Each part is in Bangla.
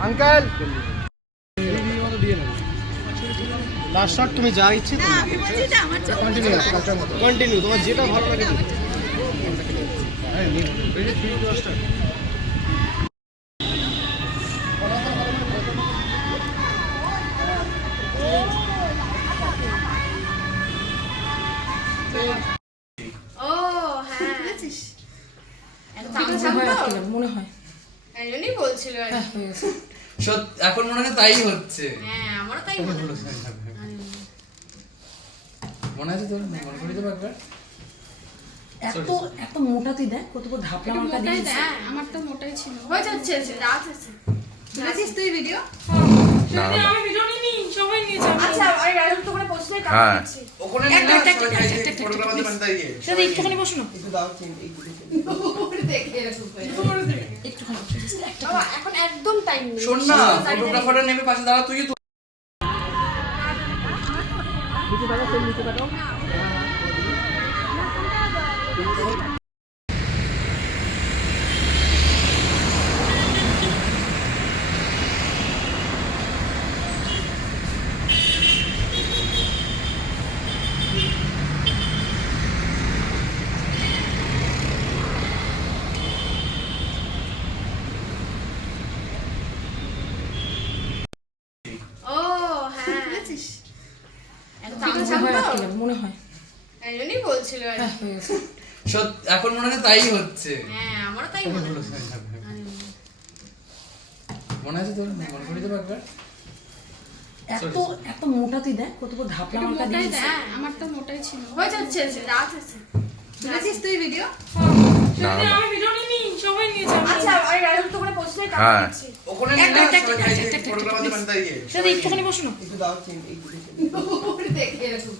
আঙ্কেল! লাস্ট শট তুমি যা ইচ্ছে কন্টিনিউ কন্টিনিউ তোমার যেটা ভালো লাগে ও হ্যাঁ। মনে হয়। জন্যই বলছিল আর কি। হ্যাঁ হয়ে গেছে। সত- এখন মনে হয় তাই হচ্ছে। হ্যাঁ আমারও তাই মনে হয়। মনে আছে তোর? মনে করি তো একবার। এত এত মোটা তুই দেখ কত বড় ঢাপলা মার্কা দিয়েছিস হ্যাঁ আমার তো মোটাই ছিল। হয়ে যাচ্ছে রাত হচ্ছে। দেখেছিস তুই ভিডিও আমি ভিডিও নিইনি সবাই নিয়েছে। আমি রাজুর তো করে হ্যাঁ। ওখানে একটা, নিয়ে একটা, না, সবাই একটা, একটুখানি না। দেখে। একটুখানি এখন একদম টাইম নেই। শোন না দাঁড়িয়ে- নেমে পাশে দাঁড়া তুই ও হ্যাঁ দেখেছিস মনে হয়। আটকে যাবে, মনে হয় এই বলছিল। হ্যাঁ হয়ে গেছে। সত- এখন মনে হয় তাই হচ্ছে। হ্যাঁ আমারও তাই মনে হয় মনে আছে তোর? মনে করি তো একবার। এত এত মোটা তুই দেখ কত বড় ঢাপলা দিয়েছিস হ্যাঁ আমার তো মোটাই ছিল। হয়ে যাচ্ছে রাত হচ্ছে দেখেছিস তুই ভিডিও আমি ভিডিও নিইনি সবাই নিয়েছে আচ্ছা আমি তো করে হ্যাঁ। একটা, একটা, একটা, একটা। দাদা একটুখানি বসো না দেখে এরকম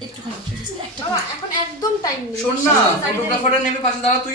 একটুখানি just একটা বাবা এখন একদম টাইম নেই। শোন না দাঁড়িয়ে দাঁড়িয়ে- পাশে দাঁড়া তুই